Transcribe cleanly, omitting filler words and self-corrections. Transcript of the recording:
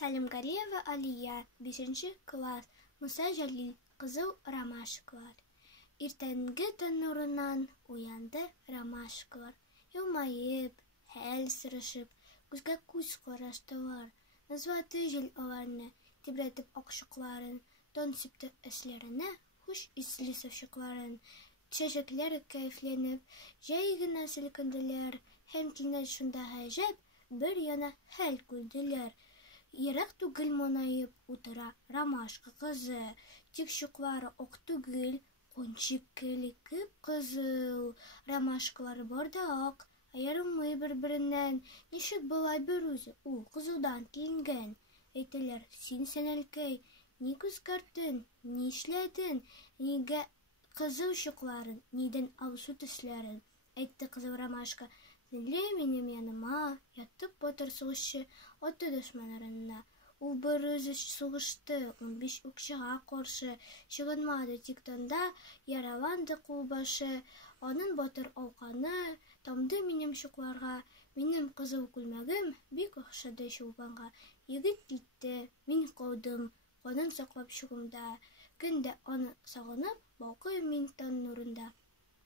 Сәлимгариева Алия, 5-нче класс. Муса Җәлил, кызыл ромашкалар. Иртәнге төн нурыннан уянды ромашкалар. Елмаеп, хәл сорашып, күзгә күз караштылар. Назлады җил аларны, тибрәтеп акчыкларын, тон сипте эсләренә хуш исле сафчыкларын. Чәчәкләр кәефләнеп, җәй генә селкенделәр, һәм кинәт шунда гаҗәп бер яна хәл күрделәр. Ерак түгел монаеп утыра ромашка кызы, тик чуклары ак түгел, кончик килеп кызыл. Ромашкалар бар да ак, аерылмый бер-береннән. Ничек болай бер үзе, ул кызылдан килгән. Әйтәләр, син Сәнәлкәй, ни күзгәртен, ни эшләдең, нигә кызыл чукларын, нидән алсу төсләрен? Әйтте кызыл ромашка. Төнлә минем яныма ятып батыр сугышчы аты дошманнарына. Ул бер үзе сугышты, 15 укчыга каршы. Чыгынмады тик тонда, яраланды кулбашы. Аның батыр алканы тамды минем чукларга. Минем кызыл күлмәгем бик охшады чулпанга. Егет китте, мин калдым, канын саклап чугымда. Көндә аны сагынып, балкыйм мин төн нурында.